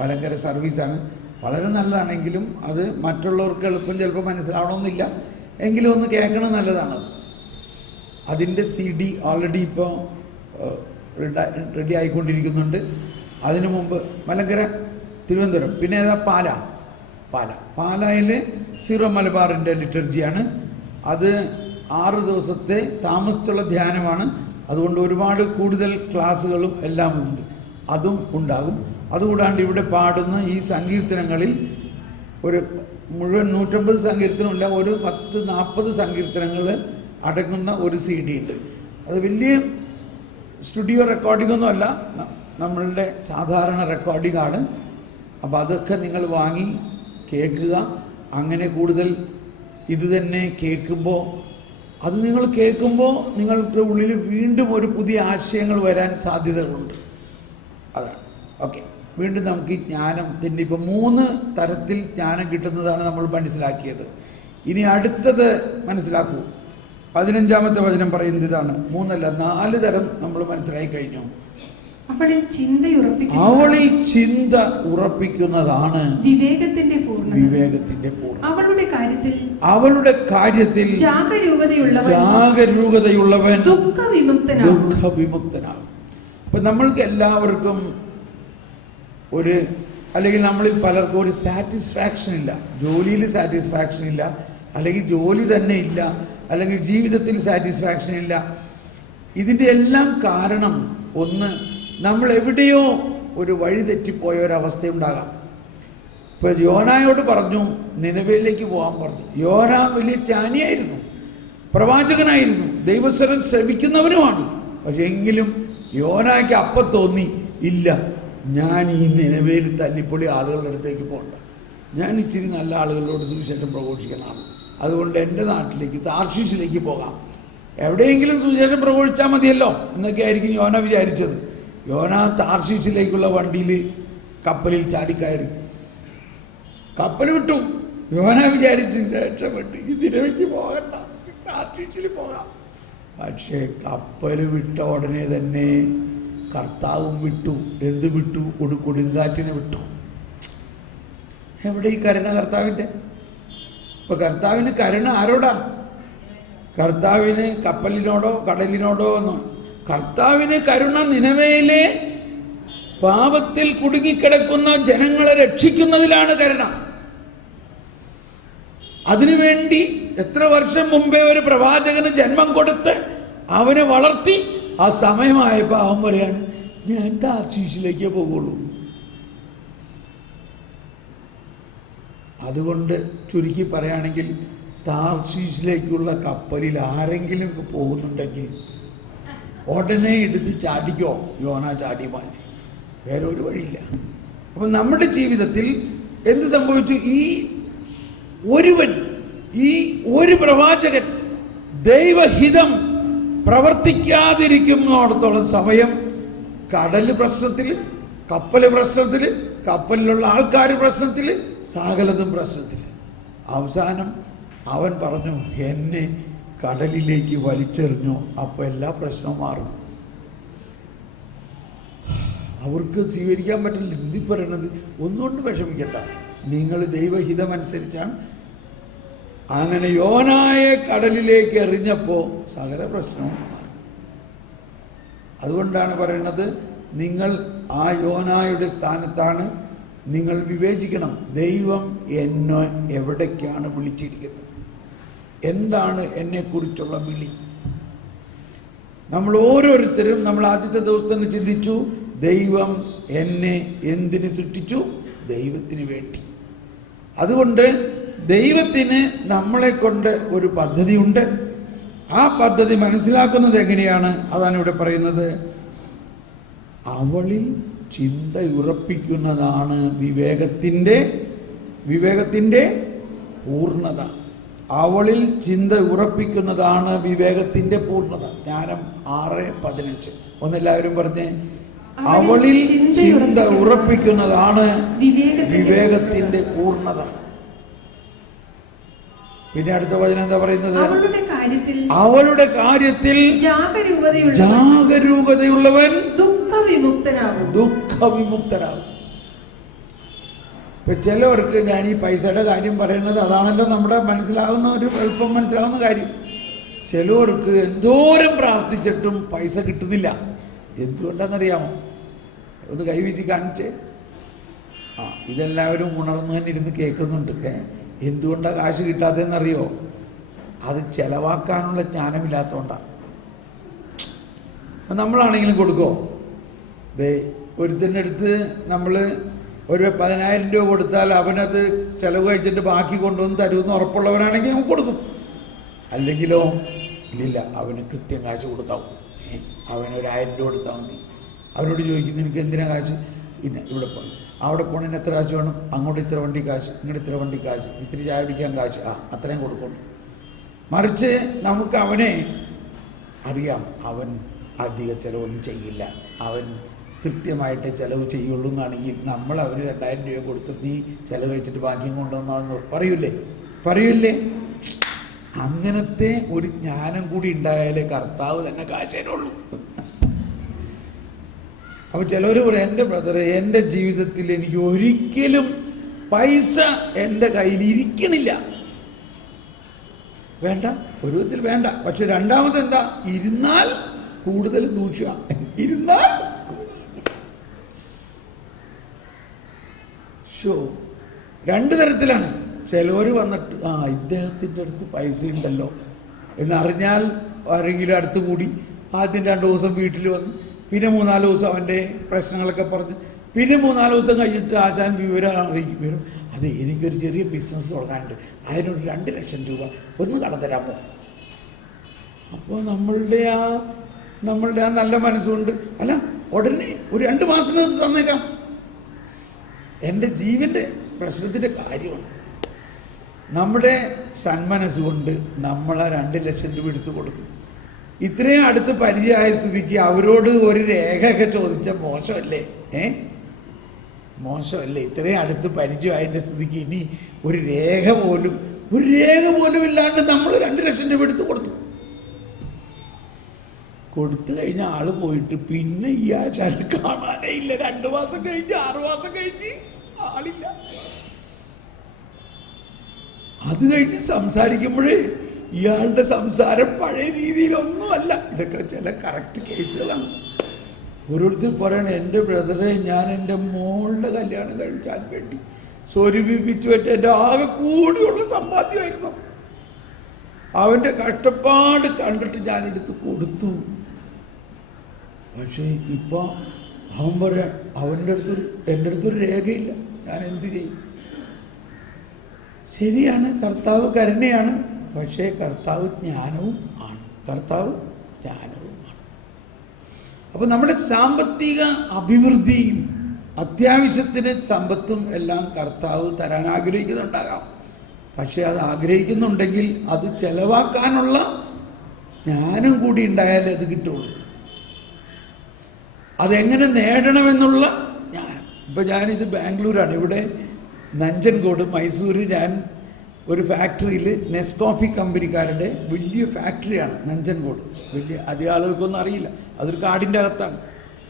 മലങ്കര സർവീസാണ്. വളരെ നല്ലതാണെങ്കിലും അത് മറ്റുള്ളവർക്ക് എളുപ്പം ചിലപ്പോൾ മനസ്സിലാവണമെന്നില്ല. എങ്കിലും ഒന്ന് കേൾക്കണം, നല്ലതാണത്. അതിൻ്റെ CD ഓൾറെഡി ഇപ്പോൾ റെഡി ആയിക്കൊണ്ടിരിക്കുന്നുണ്ട്. അതിനു മുമ്പ് മലങ്കര, തിരുവനന്തപുരം, പിന്നെ ഏതാ പാലായിൽ സീറോ മലബാറിൻ്റെ ലിറ്റർജിയാണ്. അത് 6 ദിവസത്തെ താമസിച്ചുള്ള ധ്യാനമാണ്. അതുകൊണ്ട് ഒരുപാട് കൂടുതൽ ക്ലാസ്സുകളും എല്ലാം ഉണ്ട്. അതും ഉണ്ടാകും. അതുകൂടാണ്ട് ഇവിടെ പാടുന്ന ഈ സങ്കീർത്തനങ്ങളിൽ ഒരു മുഴുവൻ 150 സങ്കീർത്തനമില്ല, ഒരു 10-40 സങ്കീർത്തനങ്ങൾ അടങ്ങുന്ന ഒരു CD ഉണ്ട്. അത് വലിയ സ്റ്റുഡിയോ റെക്കോർഡിംഗ് ഒന്നും അല്ല, നമ്മളുടെ സാധാരണ റെക്കോർഡിംഗ് ആണ്. അപ്പോൾ അതൊക്കെ നിങ്ങൾ വാങ്ങി കേൾക്കുക. അങ്ങനെ കൂടുതൽ ഇത് തന്നെ കേൾക്കുമ്പോൾ, അത് നിങ്ങൾ കേൾക്കുമ്പോൾ നിങ്ങളുടെ ഉള്ളിൽ വീണ്ടും ഒരു പുതിയ ആശയങ്ങൾ വരാൻ സാധ്യതകളുണ്ട്. അതാണ്. ഓക്കെ, വീണ്ടും നമുക്ക് ഈ ജ്ഞാനത്തിൻ്റെ ഇപ്പോൾ 3 തരത്തിൽ ജ്ഞാനം കിട്ടുന്നതാണ് നമ്മൾ മനസ്സിലാക്കിയത്. ഇനി അടുത്തത് മനസ്സിലാക്കൂ. 15-ാമത്തെ വചനം പറയുന്നത് ഇതാണ്. 3 അല്ല 4 തരം നമ്മൾ മനസ്സിലാക്കി കഴിഞ്ഞു. അവളിൽ ചിന്ത ഉറപ്പിക്കുന്നതാണ് വിവേകത്തിന്റെ പൂർണ്ണ. അവളുടെ കാര്യത്തിൽ ജാഗരൂകതയുള്ളവൻ ദുഃഖവിമുക്തനാകും. അപ്പൊ നമ്മൾക്ക് എല്ലാവർക്കും അല്ലെങ്കിൽ നമ്മളിൽ പലർക്കും ഒരു സാറ്റിസ്ഫാക്ഷൻ ഇല്ല. ജോലിയിൽ സാറ്റിസ്ഫാക്ഷൻ ഇല്ല, അല്ലെങ്കിൽ ജോലി തന്നെ ഇല്ല, അല്ലെങ്കിൽ ജീവിതത്തിൽ സാറ്റിസ്ഫാക്ഷൻ ഇല്ല. ഇതിൻ്റെ എല്ലാം കാരണം ഒന്ന്, നമ്മൾ എവിടെയോ ഒരു വഴി തെറ്റിപ്പോയ ഒരവസ്ഥയുണ്ടാകാം. ഇപ്പോൾ യോനായോട് പറഞ്ഞു നിനവേലേക്ക് പോകാൻ പറഞ്ഞു. യോന വലിയ ജ്ഞാനിയായിരുന്നു, പ്രവാചകനായിരുന്നു, ദൈവസ്വരം ശ്രവിക്കുന്നവനുമാണ്. പക്ഷെ എങ്കിലും യോനായ്ക്ക് അപ്പം തോന്നി, ഇല്ല, ഞാൻ ഈ നിനവേൽ തല്ലിപ്പൊളി ആളുകളുടെ അടുത്തേക്ക് പോകണ്ട, ഞാൻ ഇച്ചിരി നല്ല ആളുകളോട് സുവിശേഷം പ്രഘോഷിക്കലാണ്. അതുകൊണ്ട് എൻ്റെ നാട്ടിലേക്ക് താർഷീഷിലേക്ക് പോകാം, എവിടെയെങ്കിലും സുവിശേഷം പ്രഘോഷിച്ചാൽ മതിയല്ലോ എന്നൊക്കെ ആയിരിക്കും യോന വിചാരിച്ചത്. യോന താർഷീഷിലേക്കുള്ള വണ്ടിയിൽ കപ്പലിൽ ചാടിക്കയറി, കപ്പൽ വിട്ടു. യോന വിചാരിച്ച് രക്ഷപ്പെട്ട് ഇതിലേക്ക് പോകണ്ട, താർഷീഷിൽ പോകാം. പക്ഷേ കപ്പൽ വിട്ട ഉടനെ തന്നെ കർത്താവും വിട്ടു. എന്ത് വിട്ടു? കൊടുങ്കാറ്റിനെ വിട്ടു. എവിടെ ഈ കരുണ കർത്താവിൻ്റെ? ഇപ്പൊ കർത്താവിന് കരുണ ആരോടാ? കർത്താവിന് കപ്പലിനോടോ കടലിനോടോ ഒന്നും. കർത്താവിന് കരുണ നിനവയിലെ പാപത്തിൽ കുടുങ്ങിക്കിടക്കുന്ന ജനങ്ങളെ രക്ഷിക്കുന്നതിലാണ് കരുണ. അതിനുവേണ്ടി എത്ര വർഷം മുമ്പേ ഒരു പ്രവാചകന് ജന്മം കൊടുത്ത് അവനെ വളർത്തി ആ സമയമായപ്പോൾ അവൻ പറയാണ്, ഞാൻ താർശീശിലേക്കേ പോകുള്ളൂ. അതുകൊണ്ട് ചുരുക്കി പറയുകയാണെങ്കിൽ, താർശീശിലേക്കുള്ള കപ്പലിൽ ആരെങ്കിലും പോകുന്നുണ്ടെങ്കിൽ ഉടനെ എടുത്ത് ചാടിക്കോ. യോന ചാടി മതി, വേറെ ഒരു വഴിയില്ല. അപ്പം നമ്മുടെ ജീവിതത്തിൽ എന്ത് സംഭവിച്ചു? ഈ ഒരു പ്രവാചകൻ ദൈവഹിതം പ്രവർത്തിക്കാതിരിക്കുന്നിടത്തോളം സമയം കടൽ പ്രശ്നത്തിൽ, കപ്പൽ പ്രശ്നത്തിൽ, കപ്പലിലുള്ള ആൾക്കാർ പ്രശ്നത്തിൽ, സകലതും പ്രശ്നത്തിൽ. അവസാനം അവൻ പറഞ്ഞു, എന്നെ കടലിലേക്ക് വലിച്ചെറിഞ്ഞു. അപ്പോൾ എല്ലാ പ്രശ്നവും മാറും. അവർക്ക് സ്വീകരിക്കാൻ പറ്റില്ല. എന്തി പറയണത്? ഒന്നുകൊണ്ട് വിഷമിക്കണ്ട, നിങ്ങൾ ദൈവഹിതമനുസരിച്ചാണ്. അങ്ങനെ യോനായെ കടലിലേക്ക് എറിഞ്ഞപ്പോൾ സകല പ്രശ്നവും മാറി. അതുകൊണ്ടാണ് പറയുന്നത്, നിങ്ങൾ ആ യോനായുടെ സ്ഥാനത്താണ്. നിങ്ങൾ വിവേചിക്കണം, ദൈവം എന്നെ എവിടേക്കാണ് വിളിച്ചിരിക്കുന്നത്, എന്താണ് എന്നെക്കുറിച്ചുള്ള വിളി. നമ്മൾ ഓരോരുത്തരും നമ്മൾ ആദ്യത്തെ ദിവസം തന്നെ ചിന്തിച്ചു, ദൈവം എന്നെ എന്തിന് സൃഷ്ടിച്ചു? ദൈവത്തിന് വേണ്ടി. അതുകൊണ്ട് ദൈവത്തിന് നമ്മളെ കൊണ്ട് ഒരു പദ്ധതിയുണ്ട്. ആ പദ്ധതി മനസ്സിലാക്കുന്നത് എങ്ങനെയാണ്? അതാണ് ഇവിടെ പറയുന്നത്. അവളിൽ ചിന്തയുറപ്പിക്കുന്നതാണ് വിവേകത്തിൻ്റെ പൂർണ്ണത. അവളിൽ ചിന്ത ഉറപ്പിക്കുന്നതാണ് വിവേകത്തിൻ്റെ പൂർണ്ണത. ജ്ഞാനം 6:15. ഒന്നെല്ലാവരും പറഞ്ഞേ, അവളിൽ ചിന്ത ഉറപ്പിക്കുന്നതാണ് വിവേകത്തിൻ്റെ പൂർണ്ണത. പിന്നെ അടുത്ത വചനം എന്താ പറയുന്നത്? അവളുടെ കാര്യത്തിൽ ജാഗരൂകതയുള്ളവൻ ദുഃഖവിമുക്തനാകും. ഇപ്പൊ ചിലവർക്ക്, ഞാൻ ഈ പൈസയുടെ കാര്യം പറയുന്നത് അതാണല്ലോ നമ്മുടെ മനസ്സിലാകുന്ന ഒരു എളുപ്പം മനസ്സിലാകുന്ന കാര്യം. ചിലവർക്ക് എന്തോരം പ്രാർത്ഥിച്ചിട്ടും പൈസ കിട്ടുന്നില്ല. എന്തുകൊണ്ടാണെന്നറിയാമോ? ഒന്ന് കൈവീശി കാണിച്ചേ. ഇതെല്ലാവരും ഉണർന്നു തന്നെ ഇരുന്ന് കേൾക്കുന്നുണ്ട്. എന്തുകൊണ്ടാണ് കാശ് കിട്ടാത്തതെന്നറിയോ? അത് ചെലവാക്കാനുള്ള ജ്ഞാനമില്ലാത്തതുകൊണ്ടാണ്. നമ്മളാണെങ്കിലും കൊടുക്കോ? ഒരുത്തിൻ്റെ അടുത്ത് നമ്മൾ ഒരു 10,000 രൂപ കൊടുത്താൽ അവനത് ചിലവ് കഴിച്ചിട്ട് ബാക്കി കൊണ്ടുവന്ന് തരുമെന്ന് ഉറപ്പുള്ളവനാണെങ്കിൽ നമുക്ക് കൊടുക്കും. അല്ലെങ്കിലോ ഇല്ല, അവന് കൃത്യം കാശ് കൊടുക്കാവും. അവനൊരു 1000 രൂപ കൊടുത്താൽ മതി. അവനോട് ചോദിക്കും, നിനക്ക് എന്തിനാ കാശ്? ഇല്ല, ഇവിടെ പോകണം, അവിടെ പോകണതിന് എത്ര കാശ് വേണം? അങ്ങോട്ട് ഇത്ര വണ്ടി കാശ്, ഇങ്ങോട്ട് ഇത്ര വണ്ടി കാശ്, ഇത്തിരി ചായ പിടിക്കാൻ കാശ്, അത്രയും കൊടുക്കണം. മറിച്ച് നമുക്ക് അവനെ അറിയാം, അവൻ അധിക ചിലവൊന്നും ചെയ്യില്ല, അവൻ കൃത്യമായിട്ട് ചിലവ് ചെയ്യുള്ളൂ എന്നാണെങ്കിൽ നമ്മൾ അവന് 2000 രൂപ കൊടുത്ത് നീ ചിലവ് വെച്ചിട്ട് ബാക്കിയും കൊണ്ടുവന്നാന്ന് പറയൂലേ? അങ്ങനത്തെ ഒരു ജ്ഞാനം കൂടി ഉണ്ടായാലേ കർത്താവ് തന്നെ കാശേനുള്ളൂ. അപ്പോൾ ചിലവർ പറയും, എൻ്റെ ബ്രദറെ, എൻ്റെ ജീവിതത്തിൽ എനിക്ക് ഒരിക്കലും പൈസ എൻ്റെ കയ്യിൽ ഇരിക്കണില്ല. വേണ്ട, ഒരു വിധത്തിൽ വേണ്ട. പക്ഷെ രണ്ടാമത് എന്താ? ഇരുന്നാൽ കൂടുതൽ ദൂഷ്യം. ഇരുന്നാൽ രണ്ട് തരത്തിലാണ്. ചിലവർ വന്നിട്ട് ഇദ്ദേഹത്തിൻ്റെ അടുത്ത് പൈസ ഉണ്ടല്ലോ എന്നറിഞ്ഞാൽ ആരെങ്കിലും അടുത്ത് കൂടി ആദ്യം 2 ദിവസം വീട്ടിൽ വന്ന്, പിന്നെ 3-4 ദിവസം അവൻ്റെ പ്രശ്നങ്ങളൊക്കെ പറഞ്ഞ്, പിന്നെ 3-4 ദിവസം കഴിഞ്ഞിട്ട് ആശാൻ വിവരം അതെ, എനിക്കൊരു ചെറിയ ബിസിനസ് തുടങ്ങാനുണ്ട്, അതിനൊരു 2 ലക്ഷം രൂപ ഒന്ന് കടം തരാമോ? അപ്പോൾ നമ്മളുടെ ആ നല്ല മനസ്സുകൊണ്ട്, അല്ല ഉടനെ ഒരു 2 മാസത്തിനകത്ത് തന്നേക്കാം. എൻ്റെ ജീവൻ്റെ പ്രശ്നത്തിൻ്റെ കാര്യമാണ്. നമ്മുടെ സന്മനസ്സുകൊണ്ട് നമ്മൾ ആ 2 ലക്ഷം രൂപ എടുത്തു കൊടുക്കും. ഇത്രയും അടുത്ത് പരിചയമായ സ്ഥിതിക്ക് അവരോട് ഒരു രേഖയൊക്കെ ചോദിച്ച മോശമല്ലേ? മോശമല്ലേ? ഇത്രയും അടുത്ത് പരിചയമായതിൻ്റെ സ്ഥിതിക്ക് ഇനി ഒരു രേഖ പോലും ഇല്ലാണ്ട് നമ്മൾ 2 ലക്ഷം രൂപ എടുത്ത് കൊടുത്തു കഴിഞ്ഞ ആള് പോയിട്ട് പിന്നെ ഈ ആചാരം കാണാനേ ഇല്ല. 2 മാസം കഴിഞ്ഞ് 6 മാസം കഴിഞ്ഞ് ആളില്ല. അത് കഴിഞ്ഞ് സംസാരിക്കുമ്പോഴേ ഇയാളുടെ സംസാരം പഴയ രീതിയിലൊന്നുമല്ല. ഇതൊക്കെ ചില കറക്റ്റ് കേസുകളാണ്. ഓരോരുത്തർ പറയണേ, എൻ്റെ ബ്രദറെ, ഞാൻ എൻ്റെ മോളുടെ കല്യാണം കഴിക്കാൻ വേണ്ടി സ്വരൂപിപ്പിച്ചു പറ്റി എൻ്റെ ആകെ കൂടിയുള്ള സമ്പാദ്യമായിരുന്നു. അവൻ്റെ കഷ്ടപ്പാട് കണ്ടിട്ട് ഞാനെടുത്ത് കൊടുത്തു. പക്ഷേ ഇപ്പം അവൻ പറയാൻ, എൻ്റെ അടുത്തൊരു രേഖയില്ല, ഞാൻ എന്ത് ചെയ്യും? ശരിയാണ്, കർത്താവ് കരുണയാണ്, പക്ഷേ കർത്താവ് ജ്ഞാനവും ആണ്. കർത്താവ് ജ്ഞാനവുമാണ്. അപ്പോൾ നമ്മുടെ സാമ്പത്തിക അഭിവൃദ്ധിയും അത്യാവശ്യത്തിന് സമ്പത്തും എല്ലാം കർത്താവ് തരാൻ ആഗ്രഹിക്കുന്നുണ്ടാകാം. പക്ഷെ അത് ആഗ്രഹിക്കുന്നുണ്ടെങ്കിൽ അത് ചെലവാക്കാനുള്ള ജ്ഞാനം കൂടി ഉണ്ടായാലേ അത് കിട്ടുള്ളൂ. അതെങ്ങനെ നേടണമെന്നുള്ള ജ്ഞാനം. ഇപ്പം ഞാനിത് ബാംഗ്ലൂരാണ്, ഇവിടെ നഞ്ചൻകോട് മൈസൂർ ഞാൻ ഒരു ഫാക്ടറിയിൽ നെസ്കോഫി കമ്പനിക്കാരുടെ വലിയ ഫാക്ടറിയാണ് നഞ്ചൻകോട്. വലിയ അധികം ആളുകൾക്കൊന്നും അറിയില്ല. അതൊരു കാടിൻ്റെ അകത്താണ്.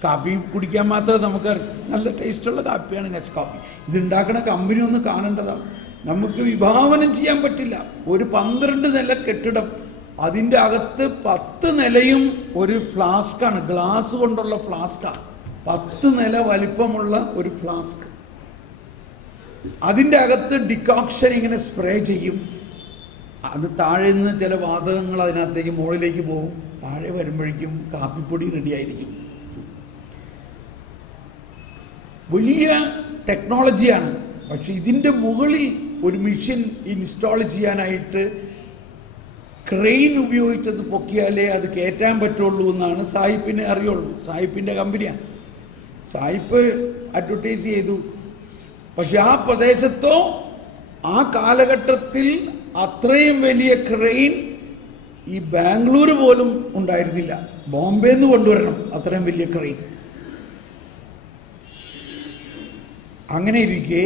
കാപ്പി കുടിക്കാൻ മാത്രമേ നമുക്ക് നല്ല ടേസ്റ്റുള്ള കാപ്പിയാണ് നെസ്കോഫി. ഇതുണ്ടാക്കുന്ന കമ്പനി ഒന്ന് കാണേണ്ടതാണ്. നമുക്ക് വിഭാവനം ചെയ്യാൻ പറ്റില്ല. ഒരു 12 നില കെട്ടിടം, അതിൻ്റെ അകത്ത് 10 നിലയും ഒരു ഫ്ലാസ്കാണ്, ഗ്ലാസ് കൊണ്ടുള്ള ഫ്ലാസ്കാണ്. 10 നില വലിപ്പമുള്ള ഒരു ഫ്ലാസ്ക്. അതിൻ്റെ അകത്ത് ഡിക്കോക്ഷൻ ഇങ്ങനെ സ്പ്രേ ചെയ്യും. അത് താഴെ നിന്ന് ചില വാതകങ്ങൾ അതിനകത്തേക്ക് മുകളിലേക്ക് പോകും. താഴെ വരുമ്പോഴേക്കും കാപ്പിപ്പൊടി റെഡിയായിരിക്കും. വലിയ ടെക്നോളജിയാണ്. പക്ഷെ ഇതിൻ്റെ മുകളിൽ ഒരു മെഷീൻ ഇൻസ്റ്റാൾ ചെയ്യാനായിട്ട് ക്രെയിൻ ഉപയോഗിച്ചത് പൊക്കിയാലേ അത് കയറ്റാൻ പറ്റുള്ളൂ എന്നാണ് സായിപ്പിനെ അറിയുള്ളൂ. സായിപ്പിൻ്റെ കമ്പനിയാണ്. സായിപ്പ് അഡ്വർടൈസ് ചെയ്തു. പക്ഷെ ആ പ്രദേശത്തോ ആ കാലഘട്ടത്തിൽ അത്രയും വലിയ ക്രെയിൻ ഈ ബാംഗ്ലൂർ പോലും ഉണ്ടായിരുന്നില്ല. ബോംബെയിൽ നിന്ന് കൊണ്ടുവരണം അത്രയും വലിയ ക്രെയിൻ. അങ്ങനെ ഇരിക്കെ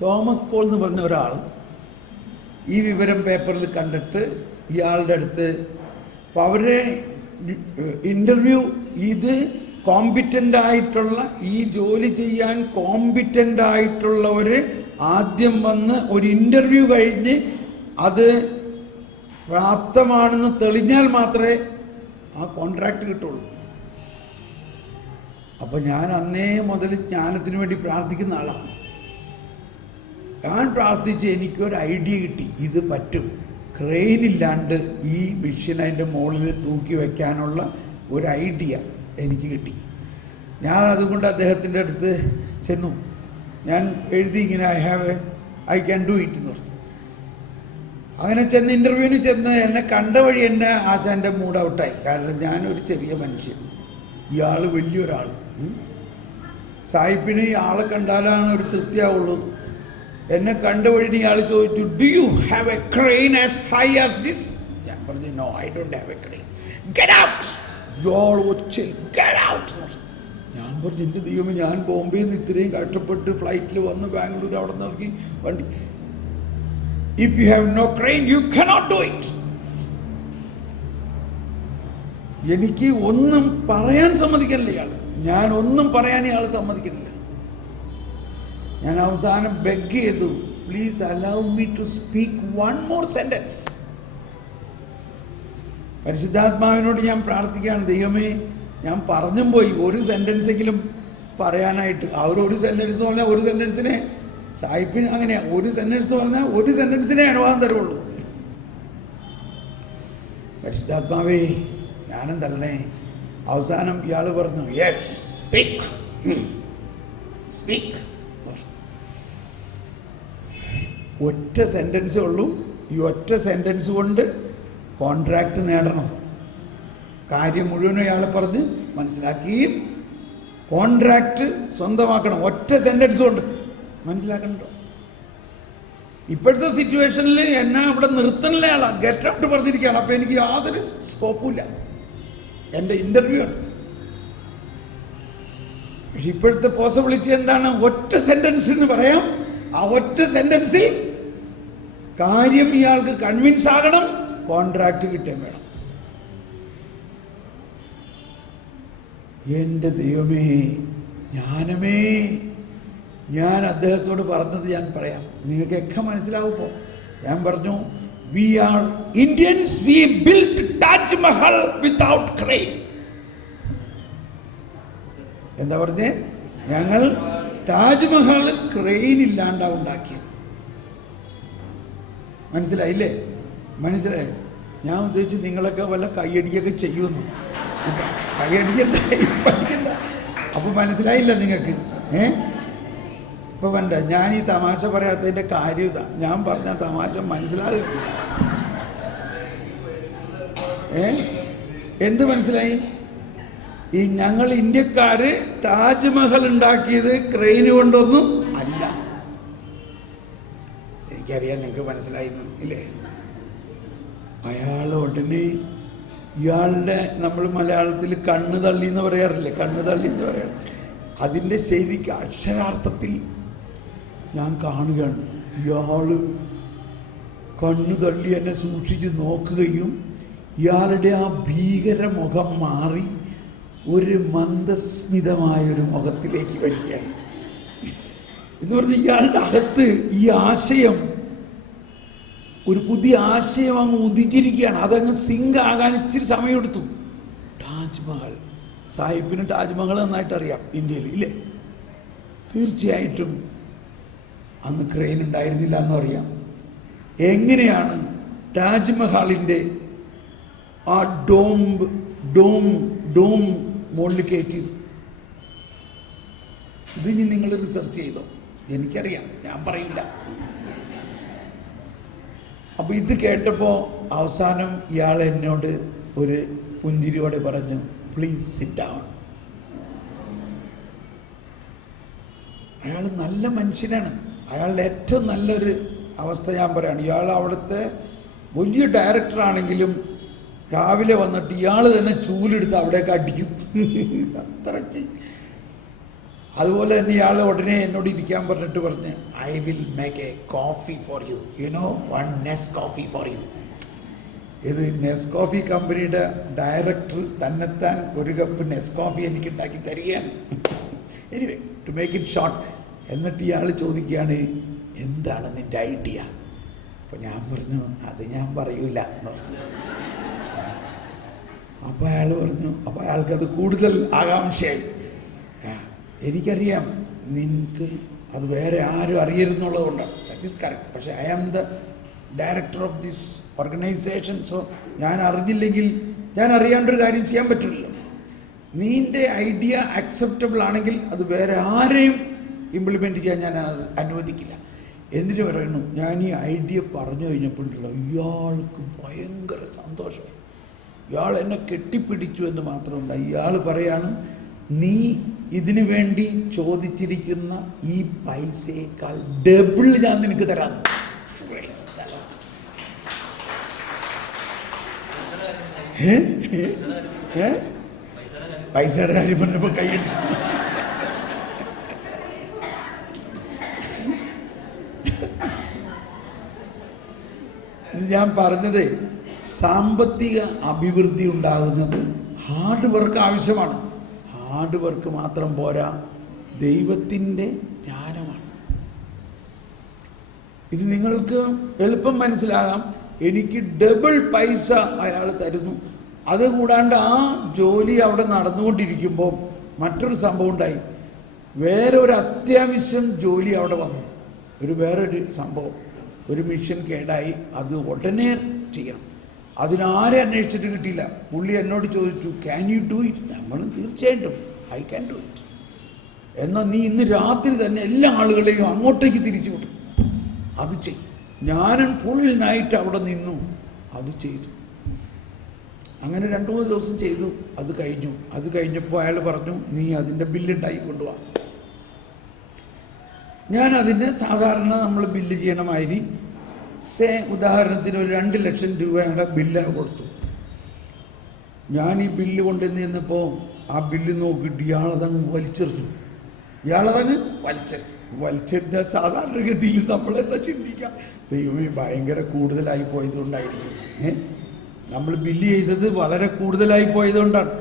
തോമസ് പോൾ എന്ന് പറഞ്ഞ ഒരാൾ ഈ വിവരം പേപ്പറിൽ കണ്ടിട്ട് ഇയാളുടെ അടുത്ത്, അപ്പോൾ അവരുടെ ഇൻ്റർവ്യൂ, ഇത് കോമ്പിറ്റൻ്റ് ആയിട്ടുള്ള, ഈ ജോലി ചെയ്യാൻ കോമ്പിറ്റൻ്റ് ആയിട്ടുള്ളവർ ആദ്യം വന്ന് ഒരു ഇൻ്റർവ്യൂ കഴിഞ്ഞ് അത് പ്രാപ്തമാണെന്ന് തെളിഞ്ഞാൽ മാത്രമേ ആ കോൺട്രാക്റ്റ് കിട്ടുള്ളൂ. അപ്പോൾ ഞാൻ അന്നേ മുതൽ ജ്ഞാനത്തിന് വേണ്ടി പ്രാർത്ഥിക്കുന്ന ആളാണ്. ഞാൻ പ്രാർത്ഥിച്ച് എനിക്കൊരു ഐഡിയ കിട്ടി, ഇത് പറ്റും. ക്രെയിനില്ലാണ്ട് ഈ മെഷീൻ അതിൻ്റെ മുകളിൽ തൂക്കി വയ്ക്കാനുള്ള ഒരു ഐഡിയ എനിക്ക് കിട്ടി. ഞാൻ അതുകൊണ്ട് അദ്ദേഹത്തിൻ്റെ അടുത്ത് ചെന്നു. ഞാൻ എഴുതി ഇങ്ങനെ ഐ ക്യാൻ ഡു ഇറ്റ് എന്ന് പറഞ്ഞു. അങ്ങനെ ചെന്ന് ഇൻ്റർവ്യൂവിന് ചെന്ന് എന്നെ കണ്ട വഴി എന്നെ ആശാൻ്റെ മൂഡ് ഔട്ടായി. കാരണം ഞാനൊരു ചെറിയ മനുഷ്യൻ, ഇയാൾ വലിയൊരാൾ. സായിപ്പിന് ഈ ആളെ കണ്ടാലാണ് ഒരു തൃപ്തിയാവുള്ളൂ. എന്നെ കണ്ട വഴി ഇയാൾ ചോദിച്ചു, do you have a crane as high as this? ഞാൻ പറഞ്ഞു, no, I don't have a crane. Get out. ഇയാൾ ഒച്ചിൽ ഗെറ്റ് ഔട്ട്. ഞാൻ പറഞ്ഞു, എൻ്റെ ദൈവമേ, ഞാൻ ബോംബെയിൽ നിന്ന് ഇത്രയും കഷ്ടപ്പെട്ട് ഫ്ലൈറ്റിൽ വന്ന് ബാംഗ്ലൂർ അവിടെ നിന്ന് വണ്ടി. If you have no crane you cannot do it. എനിക്ക് ഒന്നും പറയാൻ സമ്മതിക്കണില്ല ഇയാൾ. ഞാൻ ഒന്നും പറയാൻ ഇയാൾ സമ്മതിക്കുന്നില്ല. ഞാൻ അവസാനം ബെഗ് ചെയ്തു, please allow me to speak one more sentence. പരിശുദ്ധാത്മാവിനോട് ഞാൻ പ്രാർത്ഥിക്കുകയാണ്, ദൈവമേ, ഞാൻ പറഞ്ഞും പോയി ഒരു സെന്റൻസെങ്കിലും പറയാനായിട്ട്. അവരൊരു സെന്റൻസ് എന്ന് പറഞ്ഞാൽ ഒരു സെന്റൻസിനെ, സായിപ്പിന് അങ്ങനെയാണ്, ഒരു സെന്റൻസ് എന്ന് പറഞ്ഞാൽ ഒരു സെന്റൻസിനെ അനുവാദം തരുള്ളൂ. പരിശുദ്ധാത്മാവേ, ജ്ഞാനം തരണേ. അവസാനം ഇയാൾ പറഞ്ഞു, യെസ്, സ്പീക്ക് സ്പീക്ക്. ഒറ്റ സെൻറ്റൻസേ ഉള്ളൂ. ഈ ഒറ്റ സെൻറ്റൻസ് കൊണ്ട് കോൺട്രാക്റ്റ് നേടണം. കാര്യം മുഴുവനും അയാളെ പറഞ്ഞ് മനസ്സിലാക്കുകയും കോൺട്രാക്റ്റ് സ്വന്തമാക്കണം. ഒറ്റ സെൻറ്റൻസ് കൊണ്ട് മനസ്സിലാക്കണ്ടോ? ഇപ്പോഴത്തെ സിറ്റുവേഷനിൽ എന്നെ ഇവിടെ നിർത്തണില്ല ആളാണ്, ഗെറ്റ് ഔട്ട് പറഞ്ഞിരിക്കുകയാണ്. അപ്പോൾ എനിക്ക് യാതൊരു സ്കോപ്പുമില്ല. എൻ്റെ ഇൻ്റർവ്യൂ ആണ്. പക്ഷെ ഇപ്പോഴത്തെ പോസിബിലിറ്റി എന്താണ്? ഒറ്റ സെൻറ്റൻസിന് പറയാം. ആ ഒറ്റ സെൻറ്റൻസിൽ കാര്യം ഇയാൾക്ക് കൺവിൻസ് ആകണം, കോൺട്രാക്റ്റ് കിട്ടാൻ വേണം. എൻ്റെ ദൈവമേ, ജ്ഞാനമേ, ഞാൻ അദ്ദേഹത്തോട് പറഞ്ഞത് ഞാൻ പറയാം, നിങ്ങൾക്കൊക്കെ മനസ്സിലാവുമ്പോൾ. ഞാൻ പറഞ്ഞു, we are Indians, we built Taj Mahal without crane. എന്താ പറഞ്ഞേ? ഞങ്ങൾ താജ്മഹൽ ക്രെയിൻ ഇല്ലാണ്ടാ ഉണ്ടാക്കിയത്. മനസ്സിലായില്ലേ? മനസ്സിലായി? ഞാൻ ഉദ്ദേശിച്ചു നിങ്ങളൊക്കെ വല്ല കയ്യടിയൊക്കെ ചെയ്യുമെന്ന്. കയ്യടിക്കണ്ട, പഠിക്കണ്ട. അപ്പൊ മനസ്സിലായില്ല നിങ്ങൾക്ക്? ഇപ്പൊ വേണ്ട. ഞാൻ ഈ തമാശ പറയാത്തതിന്റെ കാര്യം ഇതാ. ഞാൻ പറഞ്ഞ തമാശ മനസ്സിലാകും. എന്ത് മനസ്സിലായി? ഈ ഞങ്ങൾ ഇന്ത്യക്കാര് താജ്മഹൽ ഉണ്ടാക്കിയത് ക്രെയിൻ കൊണ്ടൊന്നും അല്ല. എനിക്കറിയാം നിങ്ങൾക്ക് മനസ്സിലായിരുന്നു ഇല്ലേ? അയാൾ ഉടനെ ഇയാളുടെ, നമ്മൾ മലയാളത്തിൽ കണ്ണ് തള്ളി എന്ന് പറയാറില്ലേ? കണ്ണ് തള്ളി എന്ന് പറയാറ്. അതിൻ്റെ ശരിക്ക് അക്ഷരാർത്ഥത്തിൽ ഞാൻ കാണുകയാണ്. ഇയാള് കണ്ണു തള്ളി എന്നെ സൂക്ഷിച്ച് നോക്കുകയും ഇയാളുടെ ആ ഭീകര മുഖം മാറി ഒരു മന്ദസ്മിതമായൊരു മുഖത്തിലേക്ക് വരികയാണ്. എന്ന് പറഞ്ഞാൽ ഇയാളുടെ അകത്ത് ഈ ആശയം, ഒരു പുതിയ ആശയം അങ്ങ് ഉദിച്ചിരിക്കുകയാണ്. അതങ്ങ് സിങ്ക് ആകാൻ ഇച്ചിരി സമയമെടുത്തു. താജ്മഹൽ, സാഹിബിന് താജ്മഹൽ നന്നായിട്ട് അറിയാം ഇന്ത്യയിൽ ഇല്ലേ? തീർച്ചയായിട്ടും അന്ന് ക്രെയിൻ ഉണ്ടായിരുന്നില്ല എന്നും അറിയാം. എങ്ങനെയാണ് താജ്മഹലിൻ്റെ ആ ഡോം മുകളിൽ കയറ്റിയത്? ഇത് ഇനി നിങ്ങൾ റിസർച്ച് ചെയ്തോ? എനിക്കറിയാം, ഞാൻ പറയില്ല. അപ്പോൾ ഇത് കേട്ടപ്പോൾ അവസാനം ഇയാൾ എന്നോട് ഒരു പുഞ്ചിരിയോടെ പറഞ്ഞു, പ്ലീസ് സിറ്റ് ഡൗൺ. അയാൾ നല്ല മനുഷ്യനാണ്. അയാളുടെ ഏറ്റവും നല്ലൊരു അവസ്ഥ ഞാൻ പറയാണ്. ഇയാൾ അവിടുത്തെ വലിയ ഡയറക്ടറാണെങ്കിലും രാവിലെ വന്നിട്ട് ഇയാൾ തന്നെ ചൂലെടുത്ത് അവിടേക്ക് അടിക്കും. അത്രയ്ക്ക്. അതുപോലെ തന്നെ ഇയാൾ ഉടനെ എന്നോട് ഇരിക്കാൻ പറഞ്ഞിട്ട് പറഞ്ഞ്, I will make a coffee for you, you know, one Nescafe for you. ഇത് നെസ്കോഫി കമ്പനിയുടെ ഡയറക്ടർ തന്നെത്താൻ ഒരു കപ്പ് നെസ്കോഫി എനിക്ക് ഉണ്ടാക്കി തരികയാണ്. Anyway, to make it short, എന്നിട്ട് ഇയാൾ ചോദിക്കുകയാണ്, എന്താണ് നിൻ്റെ ഐഡിയ? അപ്പോൾ ഞാൻ പറഞ്ഞു, അത് ഞാൻ പറയൂല. അപ്പോൾ അയാൾ പറഞ്ഞു, അപ്പോൾ അയാൾക്കത് കൂടുതൽ ആകാംക്ഷയായി. എനിക്കറിയാം നിനക്ക് അത് വേറെ ആരും അറിയരുതെന്നുള്ളത് കൊണ്ടാണ്. That is correct. പക്ഷേ I am the director of this organization. So ഞാൻ അറിഞ്ഞില്ലെങ്കിൽ, ഞാൻ അറിയാണ്ടൊരു കാര്യം ചെയ്യാൻ പറ്റില്ലല്ലോ. നിൻ്റെ ഐഡിയ അക്സെപ്റ്റബിൾ ആണെങ്കിൽ അത് വേറെ ആരെയും ഇംപ്ലിമെൻ്റ് ചെയ്യാൻ ഞാൻ അനുവദിക്കില്ല. എന്തിനു പറയുന്നു? ഞാൻ ഈ ഐഡിയ പറഞ്ഞു കഴിഞ്ഞപ്പോഴല്ലോ ഇയാൾക്ക് ഭയങ്കര സന്തോഷമായി. ഇയാൾ എന്നെ കെട്ടിപ്പിടിച്ചു എന്ന് മാത്രമല്ല, ഇയാൾ പറയാണ്, നീ ഇതിനു വേണ്ടി ചോദിച്ചിരിക്കുന്ന ഈ പൈസയേക്കാൾ ഡബിൾ ഞാൻ നിനക്ക് തരാം. പൈസയുടെ കാര്യം പറഞ്ഞപ്പോ കൈയടിച്ചു. ഇത് ഞാൻ പറഞ്ഞത്, സാമ്പത്തിക അഭിവൃദ്ധി ഉണ്ടാകുന്നത് ഹാർഡ് വർക്ക് ആവശ്യമാണ്. ഹാർഡ് വർക്ക് മാത്രം പോരാ, ദൈവത്തിൻ്റെ ജ്ഞാനമാണ്. ഇത് നിങ്ങൾക്ക് എളുപ്പം മനസ്സിലാകാം. എനിക്ക് ഡബിൾ പൈസ അയാൾ തരുന്നു. അതുകൂടാണ്ട് ആ ജോലി അവിടെ നടന്നുകൊണ്ടിരിക്കുമ്പോൾ മറ്റൊരു സംഭവം ഉണ്ടായി. വേറെ ഒരു അത്യാവശ്യം ജോലി അവിടെ വന്നു. വേറൊരു സംഭവം, ഒരു മിഷൻ കേടായി, അത് ഉടനെ ചെയ്യണം. അതിനാരെ അന്വേഷിച്ചിട്ട് കിട്ടിയില്ല. പുള്ളി എന്നോട് ചോദിച്ചു, ക്യാൻ യു ഡു ഇറ്റ്? നമ്മൾ തീർച്ചയായിട്ടും ഐ ക്യാൻ ഡു ഇറ്റ്. എന്നാൽ നീ ഇന്ന് രാത്രി തന്നെ എല്ലാ ആളുകളെയും അങ്ങോട്ടേക്ക് തിരിച്ചു വിട്ടു, അത് ചെയ്യും. ഞാനും ഫുൾ നൈറ്റ് അവിടെ നിന്നു, അത് ചെയ്തു. അങ്ങനെ 2-3 ദിവസം ചെയ്തു. അത് കഴിഞ്ഞു. അത് കഴിഞ്ഞപ്പോൾ അയാൾ പറഞ്ഞു, നീ അതിൻ്റെ ബില്ലുണ്ടാക്കി കൊണ്ടുപോവാ. ഞാൻ അതിൻ്റെ സാധാരണ നമ്മൾ ബില്ല് ചെയ്യണമാതിരി ഉദാഹരണത്തിന് ഒരു 2 ലക്ഷം രൂപയുടെ ബില്ല് കൊടുത്തു. ഞാൻ ഈ ബില്ല് കൊണ്ടുവന്ന് ചെന്നപ്പോൾ ആ ബില്ല് നോക്കിയിട്ട് ഇയാളതങ്ങ് വലിച്ചെറിഞ്ഞു. വലിച്ചെറിഞ്ഞ സാധാരണഗതിയിൽ നമ്മളെന്താ ചിന്തിക്കാം, ദൈവമേ ഭയങ്കര കൂടുതലായി പോയതുകൊണ്ടായിരിക്കും. നമ്മൾ ബില്ല് ചെയ്തത് വളരെ കൂടുതലായി പോയതുകൊണ്ടാണ്.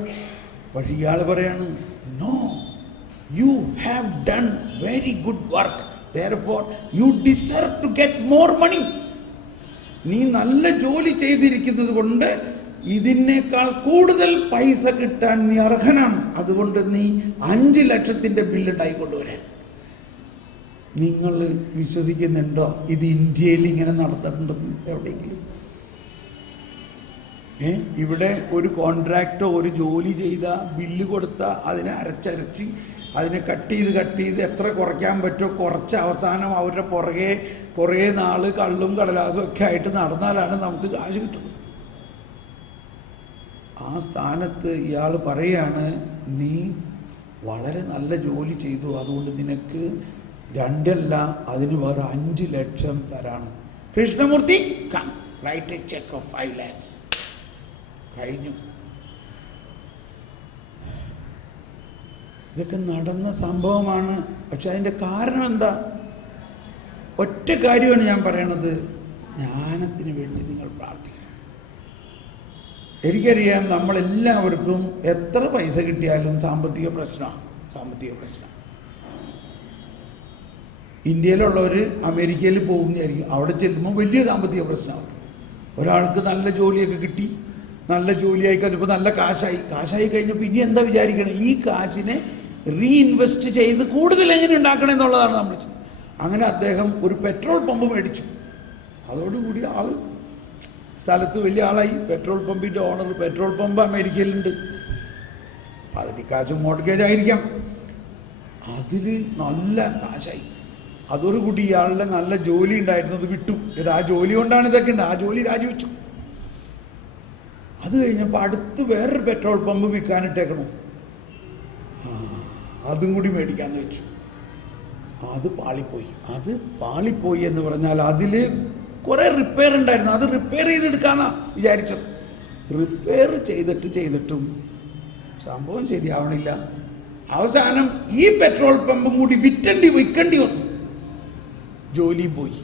പക്ഷെ ഇയാൾ പറയാണ്, no, you have done very good work, therefore you deserve to get more money. നീ നല്ല ജോലി ചെയ്തിരിക്കുന്നത് കൊണ്ട് ഇതിനേക്കാൾ കൂടുതൽ പൈസ കിട്ടാൻ നീ അർഹനാണ്. അതുകൊണ്ട് നീ 5 ലക്ഷത്തിൻ്റെ ബില്ലുണ്ടായി കൊണ്ടുവരാൻ. നിങ്ങൾ വിശ്വസിക്കുന്നുണ്ടോ ഇത് ഇന്ത്യയിൽ ഇങ്ങനെ നടത്തുന്നുണ്ടെന്ന് എവിടെയെങ്കിലും? ഇവിടെ ഒരു കോൺട്രാക്റ്റോ ഒരു ജോലി ചെയ്ത ബില്ല് കൊടുത്ത അതിനെ അരച്ചരച്ച് അതിനെ കട്ട് ചെയ്ത് എത്ര കുറയ്ക്കാൻ പറ്റുമോ കുറച്ച് അവസാനം അവരുടെ പുറകെ കുറേ നാൾ കള്ളും കടലാസും ഒക്കെ ആയിട്ട് നടന്നാലാണ് നമുക്ക് കാശ് കിട്ടുന്നത്. ആ സ്ഥാനത്ത് ഇയാൾ പറയാണ്, നീ വളരെ നല്ല ജോലി ചെയ്തു, അതുകൊണ്ട് നിനക്ക് 2 അല്ല അതിന് വേറെ 5 ലക്ഷം തരാണ്. Krishnamurthy come write a cheque of 5 lakhs. കഴിഞ്ഞു. ഇതൊക്കെ നടന്ന സംഭവമാണ്. പക്ഷെ അതിൻ്റെ കാരണം എന്താ? ഒറ്റ കാര്യമാണ് ഞാൻ പറയണത്, ജ്ഞാനത്തിന് വേണ്ടി നിങ്ങൾ പ്രാർത്ഥിക്കണം. എനിക്കറിയാം നമ്മളെല്ലാവർക്കും എത്ര പൈസ കിട്ടിയാലും സാമ്പത്തിക പ്രശ്നം. ഇന്ത്യയിലുള്ളവർ അമേരിക്കയിൽ പോകുന്നതായിരിക്കും, അവിടെ ചെല്ലുമ്പോൾ വലിയ സാമ്പത്തിക പ്രശ്നമാണ്. ഒരാൾക്ക് നല്ല ജോലിയൊക്കെ കിട്ടി, നല്ല ജോലിയായി കഴിഞ്ഞപ്പോൾ നല്ല കാശായി കഴിഞ്ഞപ്പോൾ ഇനി എന്താ വിചാരിക്കണം? ഈ കാശിനെ റീഇൻവെസ്റ്റ് ചെയ്ത് കൂടുതൽ എങ്ങനെ ഉണ്ടാക്കണം എന്നുള്ളതാണ് നമ്മൾ ചിന്ത. അങ്ങനെ അദ്ദേഹം ഒരു പെട്രോൾ പമ്പ് മേടിച്ചു. അതോടുകൂടി ആൾ സ്ഥലത്ത് വലിയ ആളായി. പെട്രോൾ പമ്പിൻ്റെ ഓണർ. പെട്രോൾ പമ്പ് അമേരിക്കയിലുണ്ട്. പകുതി കാശ് മോർഗേജ് ആയിരിക്കാം. അതിൽ നല്ല കാശായി. അതോടുകൂടി ഇയാളുടെ നല്ല ജോലി ഉണ്ടായിരുന്നത് വിട്ടു. ആ ജോലി കൊണ്ടാണ് ഇതൊക്കെ ഉണ്ട്. ആ ജോലി രാജിവെച്ചു. അത് കഴിഞ്ഞപ്പോൾ അടുത്ത് വേറൊരു പെട്രോൾ പമ്പ് വിൽക്കാനിട്ടേക്കണം. അതും കൂടി മേടിക്കാമെന്ന് വെച്ചു. അത് പാളിപ്പോയി എന്ന് പറഞ്ഞാൽ അതിൽ കുറേ റിപ്പയർ ഉണ്ടായിരുന്നു. അത് റിപ്പയർ ചെയ്തെടുക്കാമെന്നാണ് വിചാരിച്ചത്. റിപ്പയർ ചെയ്തിട്ടും സംഭവം ശരിയാവണില്ല. അവസാനം ഈ പെട്രോൾ പമ്പും കൂടി വിൽക്കേണ്ടി വന്നു. ജോലി പോയി.